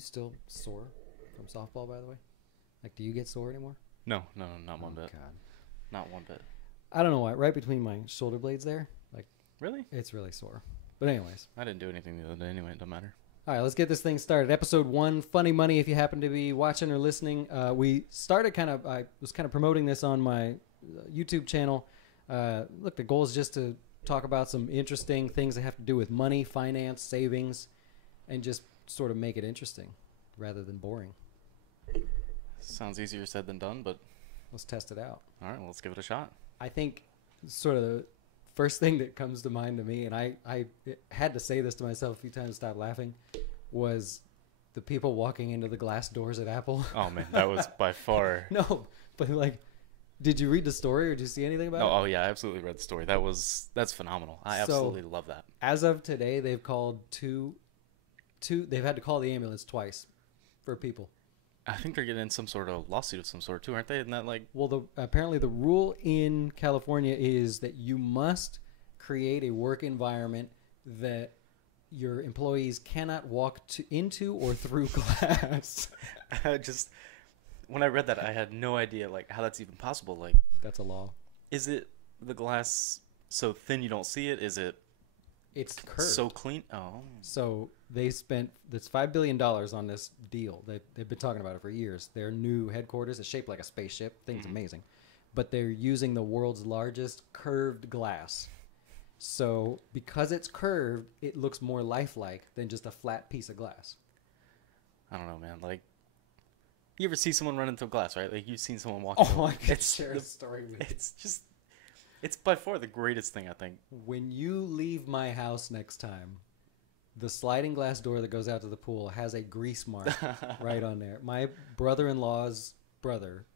you still sore from softball, by the way? Like, do you get sore anymore? No, not one bit. God. Not one bit. I don't know why. Right between my shoulder blades there. Like, really? It's really sore. But anyways. I didn't do anything the other day anyway. It don't matter. All right, let's get this thing started. Episode 1, Funny Money, if you happen to be watching or listening. We started I was kind of promoting this on my YouTube channel. Look, the goal is just to talk about some interesting things that have to do with money, finance, savings, and just sort of make it interesting rather than boring. Sounds easier said than done, but let's test it out. All right, well, let's give it a shot. I think sort of the first thing that comes to mind to me, and I had to say this to myself a few times to stop laughing, was the people walking into the glass doors at Apple. Oh, man, that was by far... No, but like, did you read the story or did you see anything about it? Oh, yeah, I absolutely read the story. That's phenomenal. I absolutely love that. As of today, they've called they've had to call the ambulance twice for people. I think they're getting some sort of lawsuit of some sort too, aren't they? Isn't that like... Well, apparently the rule in California is that you must create a work environment that your employees cannot walk into or through glass. When I read that, I had no idea like how that's even possible. Like, that's a law. Is it the glass so thin you don't see it? Is it? It's curved. So clean. Oh. So they spent this $5 billion on this deal. They've been talking about it for years. Their new headquarters is shaped like a spaceship. Thing's amazing, but they're using the world's largest curved glass. So because it's curved, it looks more lifelike than just a flat piece of glass. I don't know, man. Like, you ever see someone run into a glass, right? Like, you've seen someone walk. Oh, I can share a story with you. It's by far the greatest thing, I think. When you leave my house next time, the sliding glass door that goes out to the pool has a grease mark right on there. My brother-in-law's brother,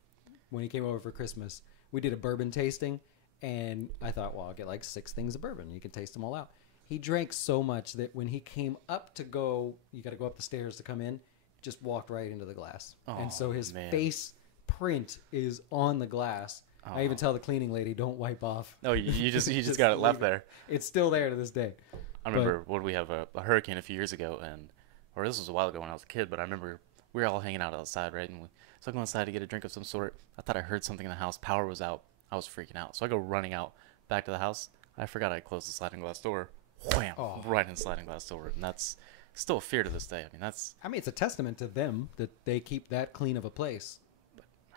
when he came over for Christmas, we did a bourbon tasting, and I thought, well, I'll get like 6 things of bourbon. You can taste them all out. He drank so much that when he came up to go, you got to go up the stairs to come in, just walked right into the glass. Oh, and so his man. face print is on the glass. I even tell the cleaning lady, don't wipe off. Oh, you just got it left there. It's still there to this day. I remember when we have a hurricane a few years ago, or this was a while ago when I was a kid, but I remember we were all hanging out outside, right? And so I go inside to get a drink of some sort. I thought I heard something in the house. Power was out. I was freaking out. So I go running out back to the house. I forgot I closed the sliding glass door. Wham! Oh. Right in the sliding glass door. And that's still a fear to this day. I mean, it's a testament to them that they keep that clean of a place.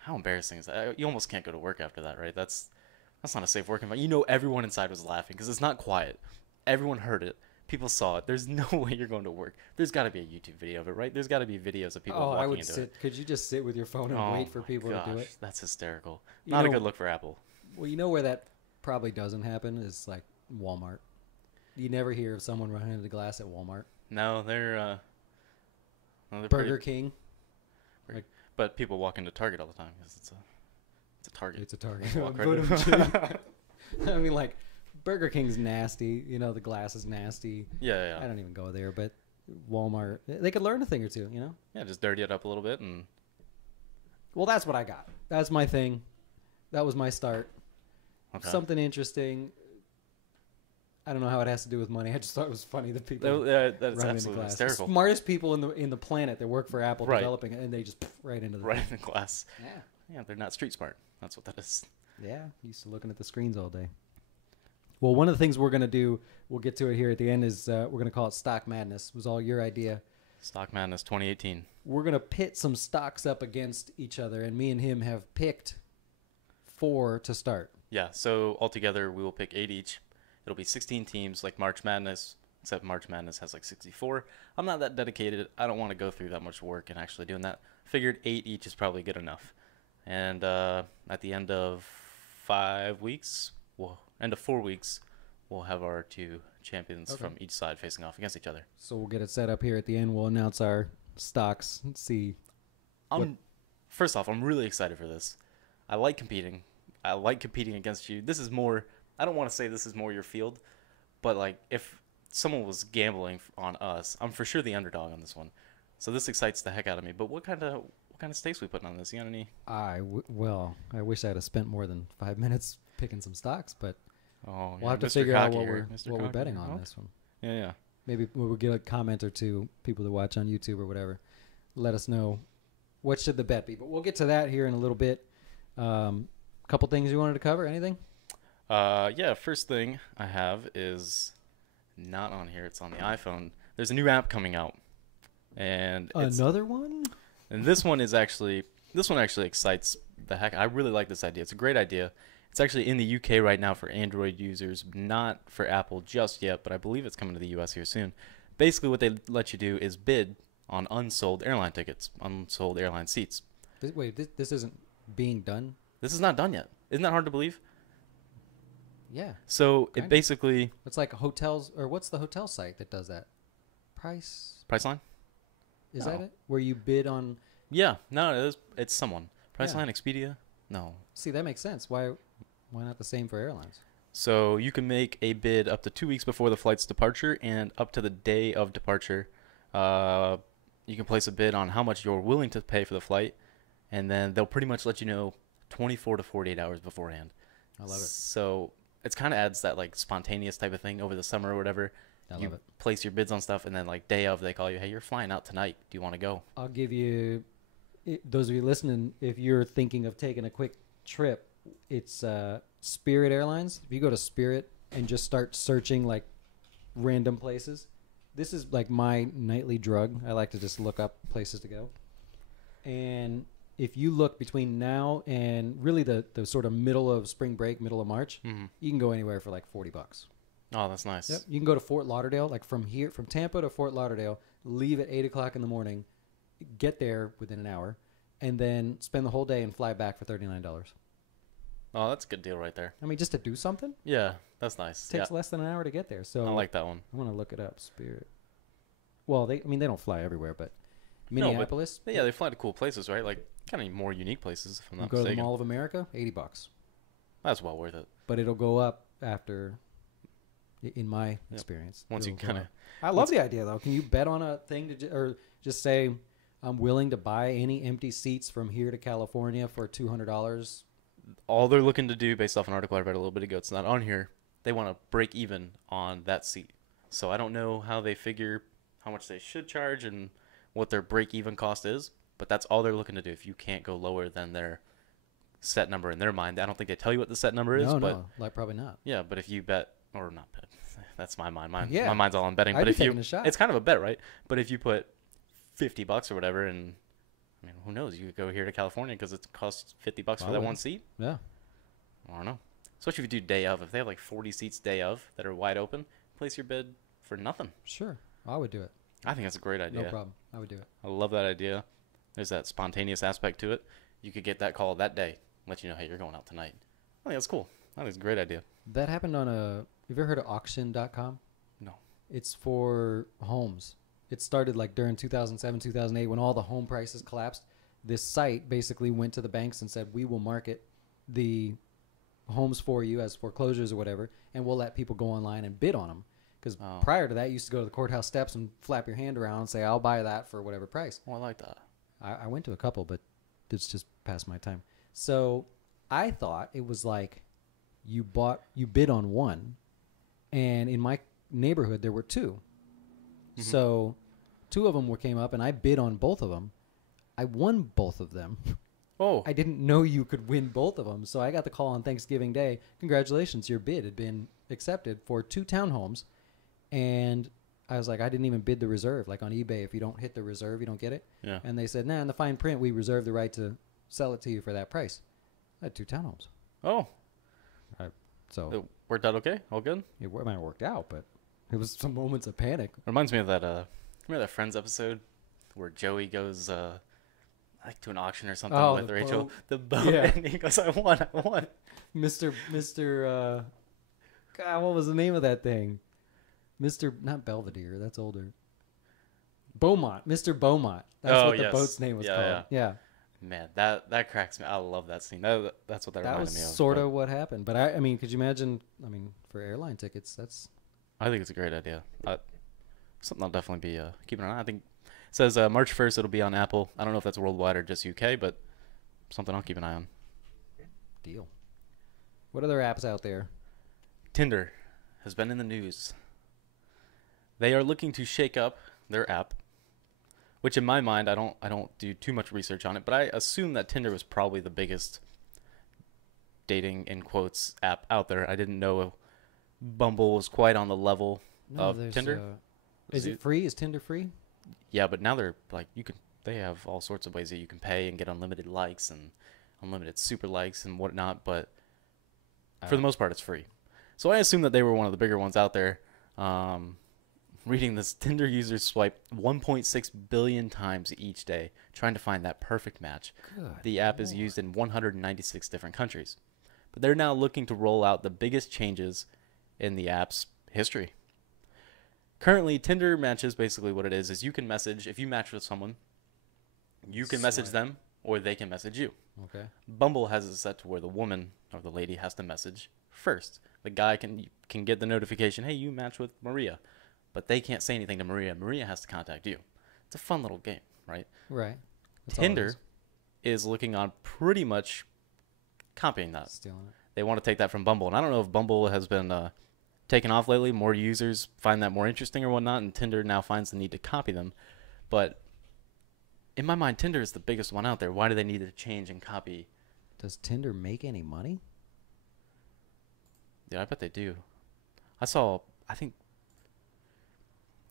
How embarrassing is that? You almost can't go to work after that, right? That's not a safe work environment. You know, everyone inside was laughing because it's not quiet. Everyone heard it. People saw it. There's no way you're going to work. There's got to be a YouTube video of it, right? There's got to be videos of people walking into it. Could you just sit with your phone and wait for people to do it? That's hysterical. Not a good look for Apple. Well, you know where that probably doesn't happen is like Walmart. You never hear of someone running into glass at Walmart. No, they're Burger King. But people walk into Target all the time because it's a Target. It's a Target. I mean, like, Burger King's nasty. You know, the glass is nasty. Yeah. I don't even go there, but Walmart, they could learn a thing or two, you know? Yeah, just dirty it up a little bit and... Well, that's what I got. That's my thing. That was my start. Okay. Something interesting. I don't know how it has to do with money. I just thought it was funny that people that's absolutely hysterical. The smartest people in the planet that work for Apple developing it, and they just right into the in the glass. Yeah, they're not street smart. That's what that is. Yeah, used to looking at the screens all day. Well, one of the things we're gonna do, we'll get to it here at the end, is we're gonna call it Stock Madness. It was all your idea. Stock Madness 2018. We're gonna pit some stocks up against each other, and me and him have picked 4 to start. Yeah. So altogether, we will pick 8 each. It'll be 16 teams like March Madness, except March Madness has like 64. I'm not that dedicated. I don't want to go through that much work and actually doing that. Figured 8 each is probably good enough. And at the end of 4 weeks, we'll have our 2 champions from each side facing off against each other. So we'll get it set up here at the end. We'll announce our stocks and see. First off, I'm really excited for this. I like competing. I like competing against you. This is more... I don't want to say this is more your field, but like if someone was gambling on us, I'm for sure the underdog on this one. So this excites the heck out of me. But what kind of stakes we putting on this? You got any? I wish I'd have spent more than 5 minutes picking some stocks, but we'll have to figure out what we're betting on this one. Yeah. Maybe we'll get a comment or two, people that watch on YouTube or whatever. let us know what should the bet be. But we'll get to that here in a little bit. Couple things you wanted to cover. Anything? Yeah, first thing I have is not on here. It's on the iPhone. There's a new app coming out. And Another one? And this one actually excites the heck. I really like this idea. It's a great idea. It's actually in the UK right now for Android users, not for Apple just yet, but I believe it's coming to the US here soon. Basically, what they let you do is bid on unsold airline tickets, unsold airline seats. This isn't being done? This is not done yet. Isn't that hard to believe? Yeah. So it basically... It's like hotels, or what's the hotel site that does that? Priceline? Is that it? Where you bid on... Yeah. No, it's someone. Priceline, Expedia? No. See, that makes sense. Why not the same for airlines? So you can make a bid up to 2 weeks before the flight's departure and up to the day of departure. You can place a bid on how much you're willing to pay for the flight, and then they'll pretty much let you know 24 to 48 hours beforehand. I love it. So it kind of adds that like spontaneous type of thing over the summer or whatever. I love it. Place your bids on stuff, and then like day of they call you, hey, you're flying out tonight. Do you want to go? I'll give you, those of you listening, if you're thinking of taking a quick trip, it's Spirit Airlines. If you go to Spirit and just start searching like random places, this is like my nightly drug. I like to just look up places to go. And if you look between now and really the sort of middle of spring break, middle of March, you can go anywhere for like $40. Oh, that's nice. Yep. You can go to Fort Lauderdale, like from Tampa to Fort Lauderdale, leave at 8 o'clock in the morning, get there within an hour, and then spend the whole day and fly back for $39. Oh, that's a good deal right there. I mean, just to do something? Yeah, that's nice. Takes less than an hour to get there. So I like that one. I want to look it up. Spirit. Well, they don't fly everywhere, but Minneapolis. No, but they fly to cool places, right? Like kind of more unique places. If I'm not go mistaken. to the Mall of America, $80. That's well worth it. But it'll go up after. In my experience, once you kind of. I love the idea though. Can you bet on a thing or just say, I'm willing to buy any empty seats from here to California for $200? All they're looking to do, based off an article I read a little bit ago, it's not on here. They want to break even on that seat. So I don't know how they figure how much they should charge and what their break even cost is, but that's all they're looking to do. If you can't go lower than their set number in their mind, I don't think they tell you what the set number is. No, like probably not. Yeah, but if you bet. Or not bet. That's my mind. Yeah. My mind's all on betting. I'd but be if you, taking a shot. it's kind of a bet, right? But if you put $50 or whatever, and I mean, who knows? You could go here to California because it costs $50 for that one seat. Yeah. I don't know. Especially if you do day of. If they have like 40 seats day of that are wide open, place your bid for nothing. Sure, I would do it. I think that's a great idea. No problem. I would do it. I love that idea. There's that spontaneous aspect to it. You could get that call that day, let you know, hey, you're going out tonight. I think that's cool. I think it's a great idea. That happened on have you ever heard of auction.com? No. It's for homes. It started like during 2007, 2008 when all the home prices collapsed. This site basically went to the banks and said, we will market the homes for you as foreclosures or whatever, and we'll let people go online and bid on them. Because prior to that, you used to go to the courthouse steps and flap your hand around and say, I'll buy that for whatever price. Oh, I like that. I went to a couple, but it's just past my time. So I thought it was like you bid on one, and in my neighborhood there were two. So two of them came up, and I bid on both of them. I won both of them. Oh. I didn't know you could win both of them, so I got the call on Thanksgiving Day. Congratulations, your bid had been accepted for 2 townhomes. And I was like, I didn't even bid the reserve. Like on eBay, if you don't hit the reserve, you don't get it. Yeah. And they said, nah, in the fine print, we reserve the right to sell it to you for that price. I had 2 townhomes. Oh. So it worked out okay? All good? It worked out, but it was some moments of panic. Reminds me of that, remember that Friends episode where Joey goes, like to an auction or something with Rachel? Boat. The boat. Yeah. And he goes, I won. Mr. God, what was the name of that thing? Not Belvedere, that's older. Beaumont. Mr. Beaumont. That's what the boat's name was called. Yeah. Man, that cracks me. I love that scene. That's what that reminded me of. That was sort of what happened. But I mean, could you imagine? I mean, for airline tickets, that's. I think it's a great idea. Something I'll definitely be keeping an eye on. I think it says March 1st it'll be on Apple. I don't know if that's worldwide or just UK, but something I'll keep an eye on. Deal. What other apps out there? Tinder has been in the news. They are looking to shake up their app, Which in my mind, I don't do too much research on it, but I assume that Tinder was probably the biggest dating in quotes app out there. I didn't know Bumble was quite on the level of Tinder. Is it free? Is Tinder free? Yeah, but now they're like they have all sorts of ways that you can pay and get unlimited likes and unlimited super likes and whatnot, but for the most part it's free. So I assume that they were one of the bigger ones out there. Reading this, Tinder users swipe 1.6 billion times each day trying to find that perfect match. Good The app Lord. is used in 196 different countries. But they're now looking to roll out the biggest changes in the app's history. Currently, Tinder matches, basically what it is you can message, if you match with someone, you can message them or they can message you. Okay. Bumble has it set to where the woman or the lady has to message first. The guy can get the notification, hey, you match with Maria. But they can't say anything to Maria. Maria has to contact you. It's a fun little game, right? Right. That's Tinder is looking on pretty much copying that. Stealing it. They want to take that from Bumble. And I don't know if Bumble has been taken off lately. More users find that more interesting or whatnot, and Tinder now finds the need to copy them. But in my mind, Tinder is the biggest one out there. Why do they need to change and copy? Does Tinder make any money? Yeah, I bet they do. I think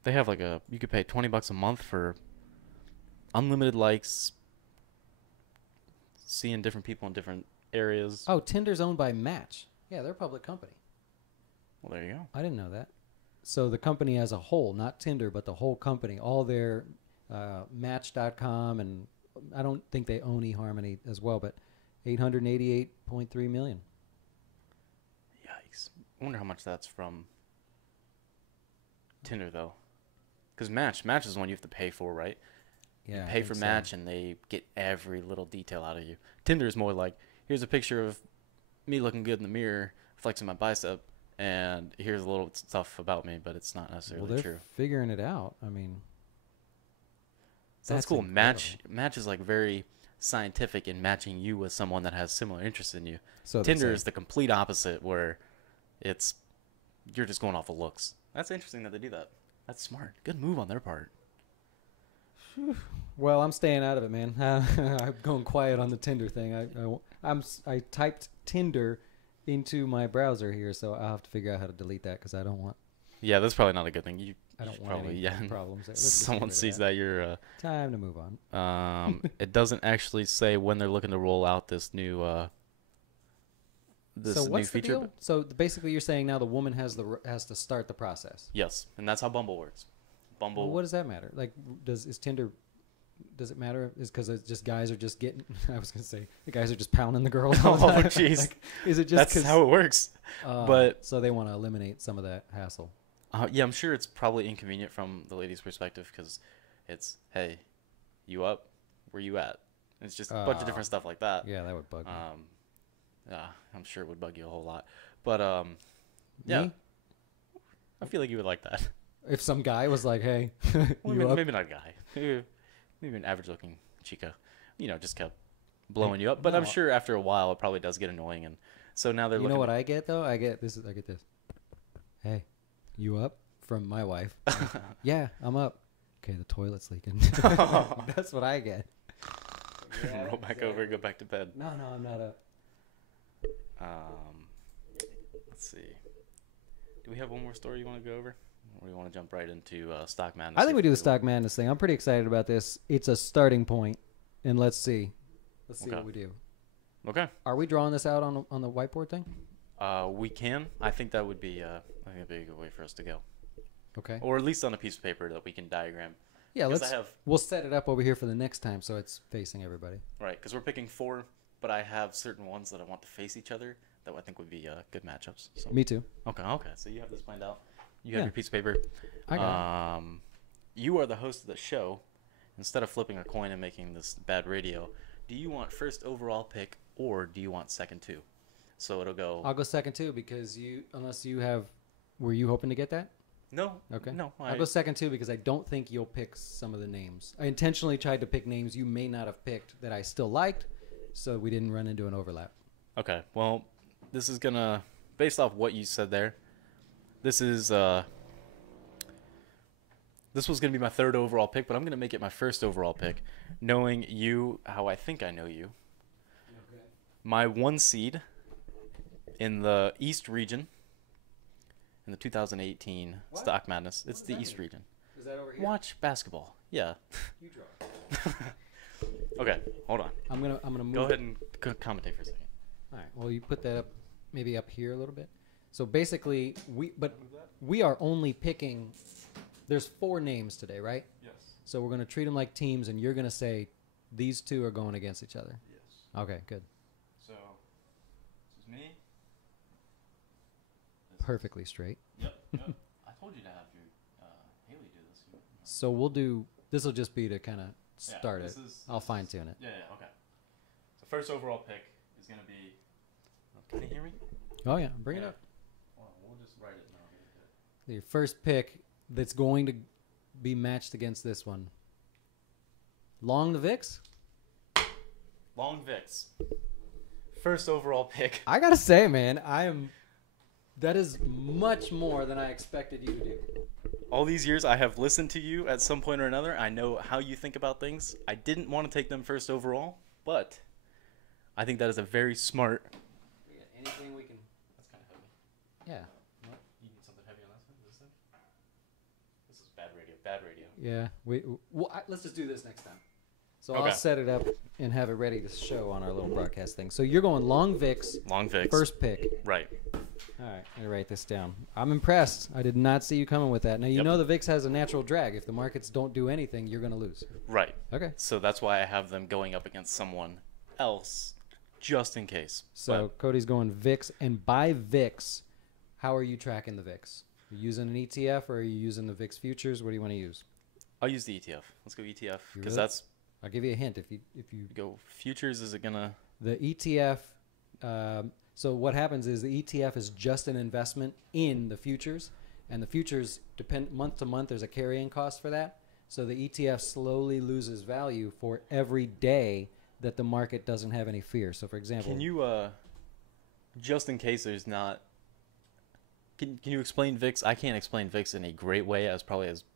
they have you could pay $20 a month for unlimited likes, seeing different people in different areas. Oh, Tinder's owned by Match. Yeah, they're a public company. Well, there you go. I didn't know that. So the company as a whole, not Tinder, but the whole company, all their Match.com, and I don't think they own eHarmony as well, but 888.3 million. Yikes. I wonder how much that's from Tinder, though. Because Match is the one you have to pay for, right? Yeah. You pay for Match, and they get every little detail out of you. Tinder is more like, here's a picture of me looking good in the mirror, flexing my bicep, and here's a little stuff about me, but it's not necessarily they're true. Figuring it out. I mean, so that's cool. Match is like very scientific in matching you with someone that has similar interests in you. So Tinder is the complete opposite, where you're just going off of looks. That's interesting that they do that. That's smart. Good move on their part. Well, I'm staying out of it, man. I'm going quiet on the Tinder thing. I typed Tinder into my browser here, so I'll have to figure out how to delete that because I don't want. Yeah, that's probably not a good thing. I don't want any problems. Someone sees that you're. Time to move on. It doesn't actually say when they're looking to roll out this new. So what's the deal? So basically, you're saying now the woman has to start the process. Yes, and that's how Bumble works. Bumble. Well, what does that matter? Like, is Tinder? Does it matter? Is because it's just guys are just getting? I was gonna say the guys are just pounding the girls. Oh, jeez. Like, is it just? That's how it works. But so they want to eliminate some of that hassle. Yeah, I'm sure it's probably inconvenient from the lady's perspective because it's, hey, you up? Where you at? It's just a bunch of different stuff like that. Yeah, that would bug me. Yeah, I'm sure it would bug you a whole lot. But yeah, Me? I feel like you would like that. If some guy was like, "Hey, you up?" Maybe not a guy, maybe an average-looking chica, just kept blowing you up. But No. I'm sure after a while it probably does get annoying, and so now they're You looking. know what I get though? I get this. Hey, you up? From my wife. Yeah, I'm up. Okay, the toilet's leaking. That's what I get. Roll back over and go back to bed. No, I'm not up. Let's see. Do we have one more story you want to go over? Or do you want to jump right into Stock Madness? I think we do the Stock Madness thing. I'm pretty excited about this. It's a starting point, and let's see. Let's see what we do. Okay. Are we drawing this out on the whiteboard thing? We can. I think that would be a good way for us to go. Okay. Or at least on a piece of paper that we can diagram. Yeah, we'll set it up over here for the next time so it's facing everybody. Right, because we're picking 4, but I have certain ones that I want to face each other that I think would be good matchups. So. Me too. Okay. So you have this planned out. You have your piece of paper. I got it. You are the host of the show. Instead of flipping a coin and making this bad radio, do you want first overall pick or do you want second two? So it'll go. I'll go second too because unless you have, were you hoping to get that? No. Okay. No. I'll go second too because I don't think you'll pick some of the names. I intentionally tried to pick names you may not have picked that I still liked, so we didn't run into an overlap. Okay. Well, this is gonna, based off what you said there, this is this was going to be my third overall pick, but I'm going to make it my first overall pick, knowing you how I think I know you. Okay. My 1 seed in the East region in the 2018 What? Stock Madness. It's What the does that East mean? region. Is that over here? Watch basketball. Yeah. You draw. Okay, hold on. I'm gonna move. Go ahead and commentate for a second. All right. Well, you put that up, maybe up here a little bit. So basically, we are only picking. There's 4 names today, right? Yes. So we're gonna treat them like teams, and you're gonna say these 2 are going against each other. Yes. Okay. Good. So, this is me. Perfectly straight. Yep. I told you to have your Haley do this. So we'll do. This will just be to kind of start it. I'll fine tune it. Yeah, okay. So first overall pick is going to be... Can you hear me? Oh yeah, bring it up. Well, we'll just write it and I'll get it. Your first pick that's going to be matched against this one. Long the Vix? Long Vix. First overall pick. I gotta say, man, that is much more than I expected you to do. All these years I have listened to you at some point or another. I know how you think about things. I didn't want to take them first overall, but I think that is a very smart... Anything we can... That's kind of heavy. Yeah. What? You need something heavy on this thing? This is bad radio. Bad radio. Yeah. Let's just do this next time. So Okay. I'll set it up and have it ready to show on our little broadcast thing. So you're going Long Vix, Long Vix. first pick. Right. All right, I'm gonna write this down. I'm impressed. I did not see you coming with that. Now you know the VIX has a natural drag. If the markets don't do anything, you're gonna lose. Right. Okay. So that's why I have them going up against someone else, just in case. So Cody's going VIX, and by VIX, how are you tracking the VIX? Are you using an ETF or are you using the VIX futures? What do you want to use? I'll use the ETF. Let's go ETF because really? that's. I'll give you a hint. If you Go futures, is it gonna? The ETF. So what happens is the ETF is just an investment in the futures, and the futures depend month to month. There's a carrying cost for that. So the ETF slowly loses value for every day that the market doesn't have any fear. So for example, Can you just in case there's not. Can you explain VIX? I can't explain VIX in a great way, as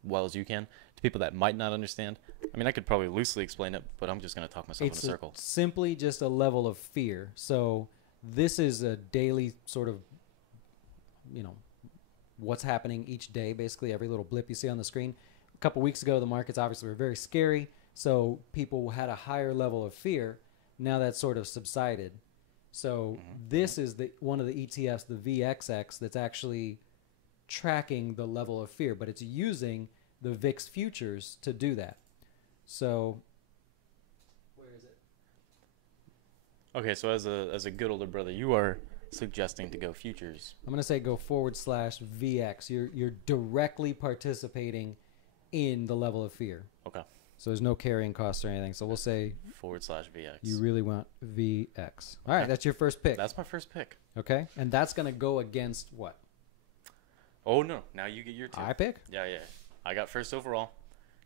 well as you can, to people that might not understand. I mean, I could probably loosely explain it, but I'm just going to talk myself in a circle. Simply just a level of fear. So this is a daily sort of, what's happening each day, basically every little blip you see on the screen. A couple weeks ago, the markets obviously were very scary, so people had a higher level of fear. Now that's sort of subsided. So this is one of the ETFs, the VXX, that's actually tracking the level of fear, but it's using the VIX futures to do that. So where is it? Okay, so as a good older brother, you are suggesting to go futures. I'm going to say go /VX. You're directly participating in the level of fear. Okay. So there's no carrying costs or anything. So we'll say /VX. You really want VX. All right, that's your first pick. That's my first pick. Okay, and that's going to go against what? Oh, no. Now you get your two. I pick? Yeah. I got first overall.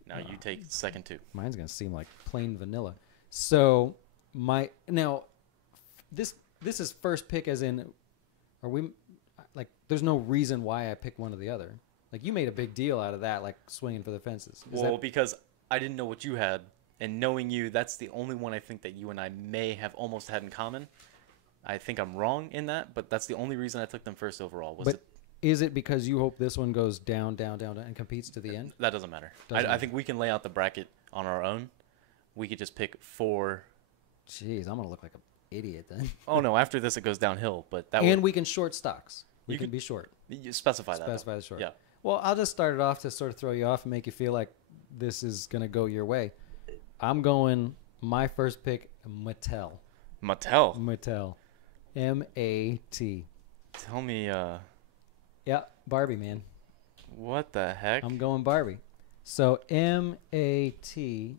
Now you take second two. Mine's going to seem like plain vanilla. So this is first pick as in, are we, like, there's no reason why I pick one or the other. Like, you made a big deal out of that, like swinging for the fences. Because I didn't know what you had, and knowing you, that's the only one I think that you and I may have almost had in common. I think I'm wrong in that, but that's the only reason I took them first overall. Is it because you hope this one goes down, down, down, and competes to the end? That doesn't matter. I think we can lay out the bracket on our own. We could just pick 4. Jeez, I'm going to look like an idiot then. Oh, no. After this, it goes downhill. But we can short stocks. We can be short. You specify that. Specify the short. Yeah. Well, I'll just start it off to sort of throw you off and make you feel like this is going to go your way. I'm going my first pick, Mattel. Mattel. M-A-T. Tell me, Yeah, Barbie, man. what the heck? I'm going Barbie. So M-A-T,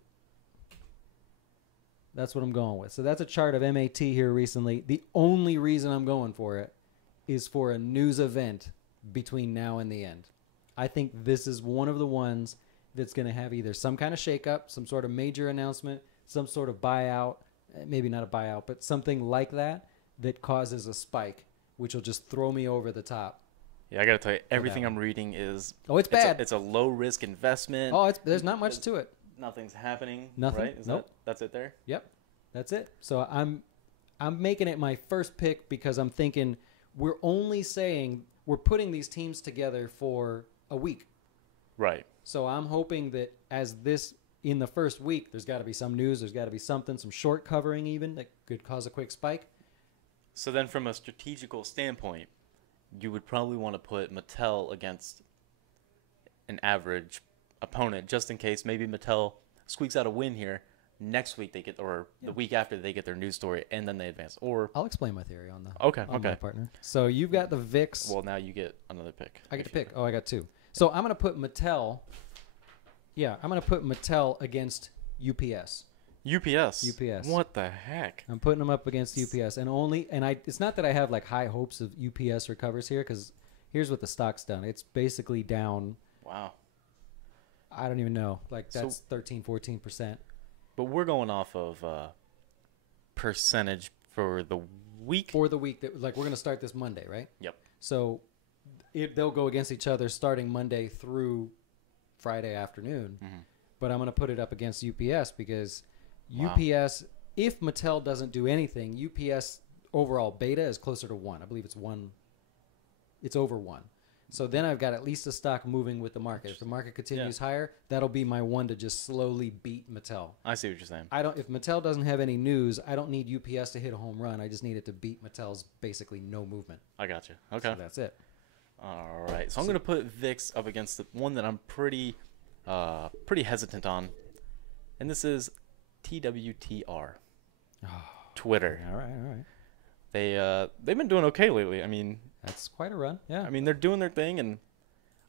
that's what I'm going with. So that's a chart of M-A-T here recently. The only reason I'm going for it is for a news event between now and the end. I think this is one of the ones that's going to have either some kind of shakeup, some sort of major announcement, some sort of buyout, maybe not a buyout, but something like that causes a spike, which will just throw me over the top. Yeah, I gotta tell you, everything I'm reading is it's bad. It's a low risk investment. Oh, there's not much to it. Nothing's happening. Nothing. Right? Nope. That's it there. Yep, that's it. So I'm making it my first pick because I'm thinking we're only saying we're putting these teams together for a week. Right. So I'm hoping that in the first week, there's got to be some news. There's got to be something, some short covering even that could cause a quick spike. So then from a strategical standpoint, you would probably want to put Mattel against an average opponent just in case maybe Mattel squeaks out a win here. Next week the week after they get their news story and then they advance. Or I'll explain my theory on my partner. So you've got the VIX. Well, now you get another pick. I get to pick. Oh, I got two. So I'm going to put Mattel. Yeah, I'm going to put Mattel against UPS. UPS. What the heck? I'm putting them up against UPS, it's not that I have like high hopes of UPS recovers here because here's what the stock's done. It's basically down. Wow. I don't even know. Like that's 13-14%. But we're going off of percentage for the week. For the week that we're going to start this Monday, right? Yep. So they'll go against each other starting Monday through Friday afternoon. Mm-hmm. But I'm going to put it up against UPS because UPS, if Mattel doesn't do anything, UPS overall beta is closer to 1. I believe it's 1. It's over 1. So then I've got at least a stock moving with the market. If the market continues higher, that'll be my one to just slowly beat Mattel. I see what you're saying. If Mattel doesn't have any news, I don't need UPS to hit a home run. I just need it to beat Mattel's basically no movement. I got you. Okay. So that's it. All right. So I'm going to put VIX up against the one that I'm pretty hesitant on. And this is TWTR. Twitter. All right. They've been doing okay lately. I mean, that's quite a run. Yeah. I mean, they're doing their thing, and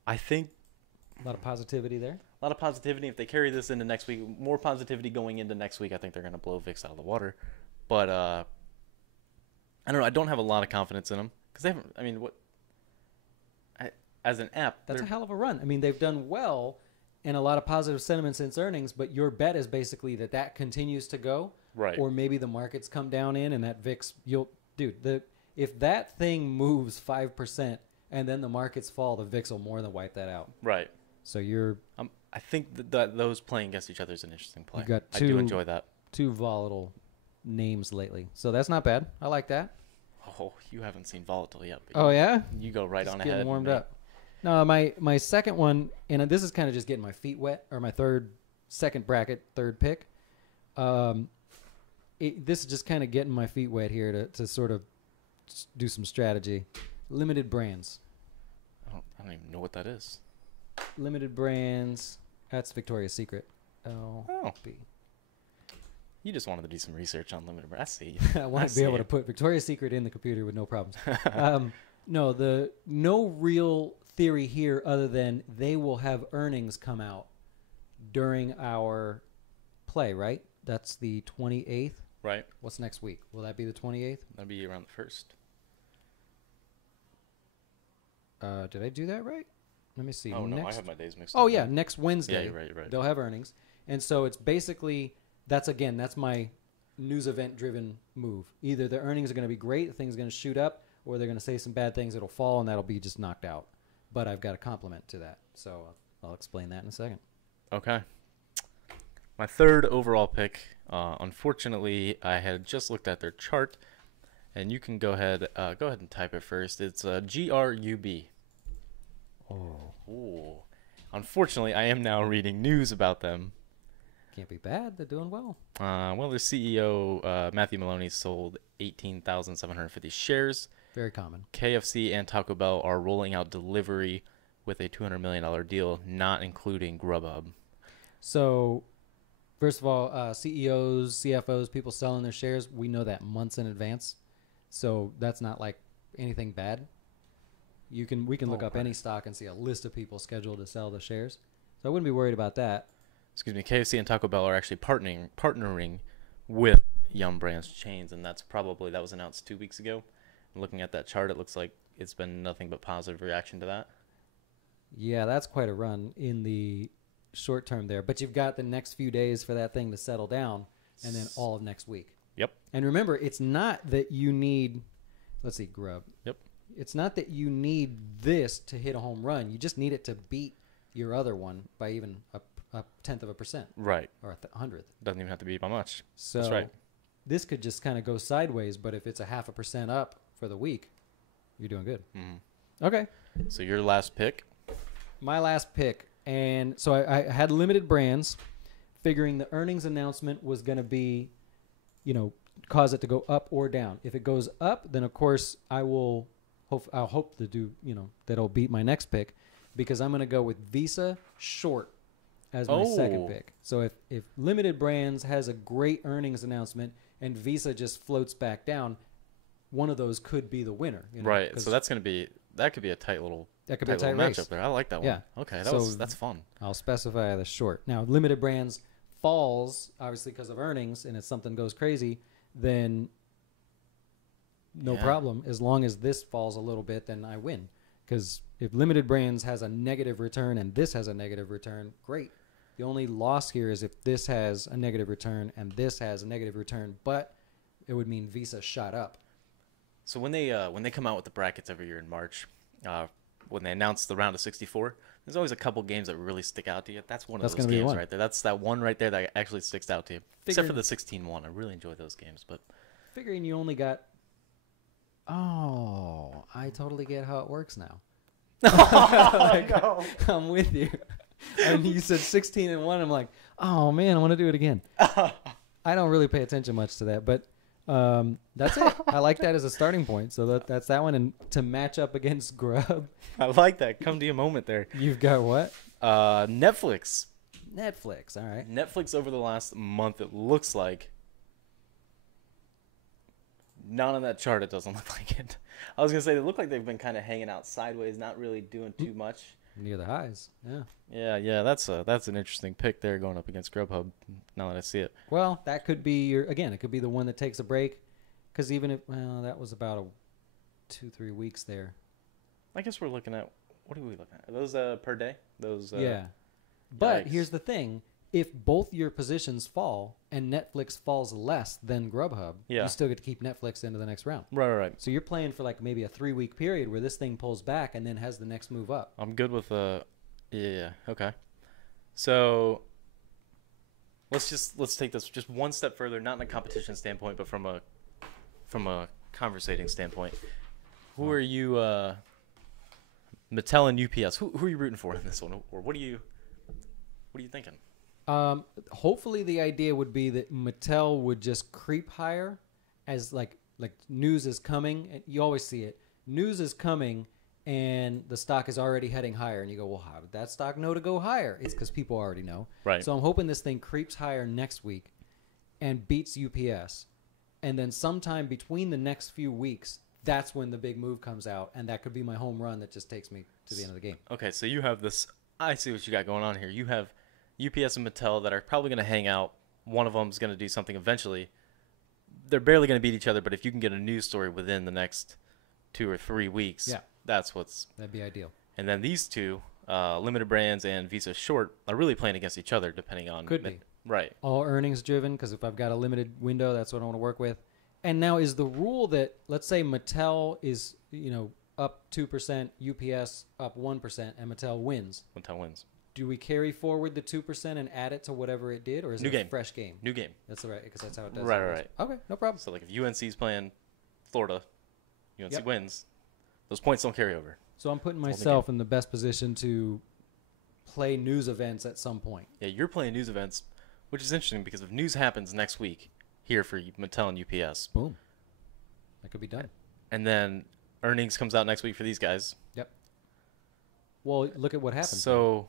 I think a lot of positivity there. A lot of positivity. If they carry this into next week, more positivity going into next week, I think they're going to blow VIX out of the water. But I don't know. I don't have a lot of confidence in them because they haven't. I mean, as an app, that's a hell of a run. I mean, they've done well and a lot of positive sentiment since earnings. But your bet is basically that continues to go, right? Or maybe the markets come down and that VIX. If that thing moves 5% and then the markets fall, the VIX will more than wipe that out. Right. So you're. I think that those playing against each other is an interesting play. I do enjoy that. 2 volatile names lately, so that's not bad. I like that. Oh, you haven't seen volatile yet. Oh yeah. You go right on ahead. Getting warmed up. No, my second one, and this is kind of just getting my feet wet, or my second bracket, third pick. This is just kind of getting my feet wet here to sort of do some strategy. Limited brands. I don't even know what that is. Limited brands. That's Victoria's Secret. LB. You just wanted to do some research on limited brands. I see. I wanted to be able to put Victoria's Secret in the computer with no problems. No real theory here other than they will have earnings come out during our play, right? That's the 28th. Right. What's next week? Will that be the 28th? That'll be around the 1st. Did I do that right? Let me see. Oh, no, I have my days mixed up. Oh, yeah, next Wednesday. Yeah, you're right. They'll have earnings. And so it's basically, that's my news event-driven move. Either the earnings are going to be great, the thing's going to shoot up, or they're going to say some bad things, it'll fall, and that'll be just knocked out. But I've got a complement to that. So I'll explain that in a second. Okay. My third overall pick, unfortunately, I had just looked at their chart, and you can go ahead and type it first. It's GRUB. Oh. Ooh. Unfortunately, I am now reading news about them. Can't be bad. They're doing well. Well, their CEO, Matthew Maloney, sold 18,750 shares. Very common. KFC and Taco Bell are rolling out delivery with a $200 million deal, not including Grubhub. So, first of all, CEOs, CFOs, people selling their shares, we know that months in advance. So that's not like anything bad. We can look up any stock and see a list of people scheduled to sell the shares. So I wouldn't be worried about that. Excuse me, KFC and Taco Bell are actually partnering with Yum Brands chains, and that was announced 2 weeks ago. And looking at that chart, it looks like it's been nothing but positive reaction to that. Yeah, that's quite a run in the short term there. But you've got the next few days for that thing to settle down, and then all of next week. Yep. And remember, it's not that you need, let's see, Grub. Yep. It's not that you need this to hit a home run. You just need it to beat your other one by even a 0.1%. Right. Or a 100th. Doesn't even have to be by much. So That's right. this could just kind of go sideways, but if it's a 0.5% up for the week, you're doing good. Mm-hmm. Okay. So your last pick? My last pick. And so I had limited brands, figuring the earnings announcement was going to be, cause it to go up or down. If it goes up, then of course I'll hope to do, that it'll beat my next pick, because I'm going to go with Visa short as my second pick. So if limited brands has a great earnings announcement and Visa just floats back down, one of those could be the winner. Right. So that could be a tight little race matchup there. I like that one. Yeah. Okay. That's fun. I'll specify the short. Now, limited brands falls obviously because of earnings, and if something goes crazy, then no problem. As long as this falls a little bit, then I win. Because if limited brands has a negative return and this has a negative return, great. The only loss here is if this has a negative return and this has a negative return, but it would mean Visa shot up. So when they come out with the brackets every year in March, when they announce the round of 64, there's always a couple games that really stick out to you. That's one of those games right there. That's that one right there that actually sticks out to you. Except for the 16-1. I really enjoy those games. But figuring you only got... Oh, I totally get how it works now. No. I'm with you. And you said 16-1. I'm like, oh, man, I want to do it again. I don't really pay attention much to that, but that's it. I like that as a starting point. So that's that one. And to match up against Grub. I like that. Come to you a moment there. You've got what? Netflix. Netflix. All right. Netflix over the last month, it looks like. Not on that chart, it doesn't look like it. I was going to say, they look like they've been kind of hanging out sideways, not really doing too much. Near the highs, yeah. Yeah, that's an interesting pick there going up against Grubhub, now that I see it. Well, that could be it could be the one that takes a break, because even if, that was about 2-3 weeks there. I guess we're looking at, what are we looking at? Are those per day? Those yeah. But yikes. Here's the thing. If both your positions fall and Netflix falls less than Grubhub, you still get to keep Netflix into the next round. Right. So you're playing for like maybe a 3-week period where this thing pulls back and then has the next move up. I'm good with okay. So let's take this just one step further, not in a competition standpoint, but from a conversating standpoint. Who are you Mattel and UPS? Who are you rooting for in this one? Or what are you thinking? Hopefully the idea would be that Mattel would just creep higher as like news is coming. And you always see it. News is coming and the stock is already heading higher. And you go, well, how did that stock know to go higher? It's because people already know. Right. So I'm hoping this thing creeps higher next week and beats UPS. And then sometime between the next few weeks, that's when the big move comes out. And that could be my home run that just takes me to the end of the game. Okay, so you have this. I see what you got going on here. You have UPS and Mattel that are probably going to hang out. One of them is going to do something eventually. They're barely going to beat each other, but if you can get a news story within the next 2 or 3 weeks, that'd be ideal. And then these two, Limited Brands and Visa Short, are really playing against each other depending on... Could be. Right. All earnings driven, because if I've got a limited window, that's what I want to work with. And now is the rule that, let's say Mattel is, up 2%, UPS up 1%, and Mattel wins. Mattel wins. Do we carry forward the 2% and add it to whatever it did, or is it a fresh game? New game. That's right, because that's how it does. Right. Okay, no problem. So, like, if UNC's playing Florida, UNC wins, those points don't carry over. So I'm putting myself in the best position to play news events at some point. Yeah, you're playing news events, which is interesting because if news happens next week here for Mattel and UPS, boom, that could be done. And then earnings comes out next week for these guys. Yep. Well, look at what happened. So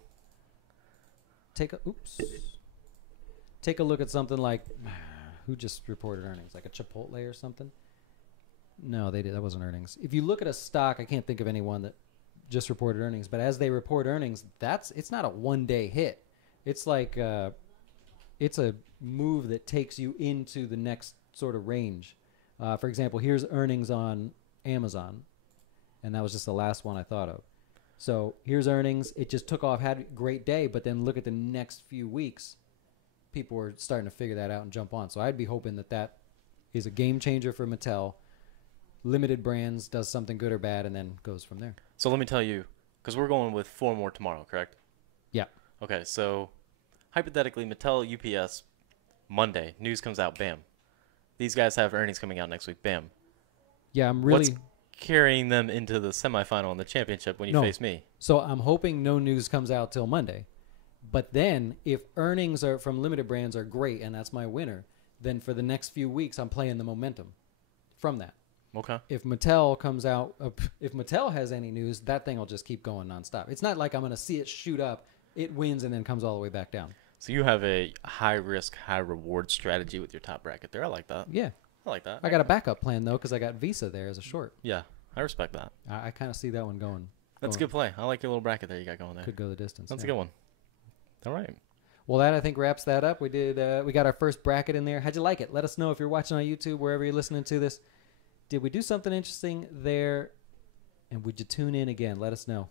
take a look at something like who just reported earnings, like a Chipotle or something. No, they did. That wasn't earnings. If you look at a stock, I can't think of anyone that just reported earnings. But as they report earnings, it's not a one-day hit. It's like it's a move that takes you into the next sort of range. For example, here's earnings on Amazon, and that was just the last one I thought of. So here's earnings. It just took off, had a great day, but then look at the next few weeks. People were starting to figure that out and jump on. So I'd be hoping that is a game changer for Mattel. Limited Brands does something good or bad, and then goes from there. So let me tell you, because we're going with 4 more tomorrow, correct? Yeah. Okay, so hypothetically, Mattel, UPS, Monday, news comes out, bam. These guys have earnings coming out next week, bam. Yeah, I'm really... What's carrying them into the semifinal and the championship when you face me? So I'm hoping no news comes out till Monday. But then, if earnings are from Limited Brands are great, and that's my winner, then for the next few weeks, I'm playing the momentum from that. Okay. If Mattel comes out, if Mattel has any news, that thing will just keep going nonstop. It's not like I'm going to see it shoot up, it wins, and then comes all the way back down. So you have a high-risk, high-reward strategy with your top bracket there. I like that. Yeah. I like that. I got a backup plan, though, because I got Visa there as a short. Yeah, I respect that. I kind of see that one going. That's a good play. I like your little bracket there you got going there. Could go the distance. That's a good one. All right. Well, that I think wraps that up. We did. We got our first bracket in there. How'd you like it? Let us know if you're watching on YouTube, wherever you're listening to this. Did we do something interesting there? And would you tune in again? Let us know.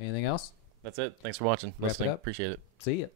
Anything else? That's it. Thanks for watching. Wrap it Listening. up. Appreciate it. See ya.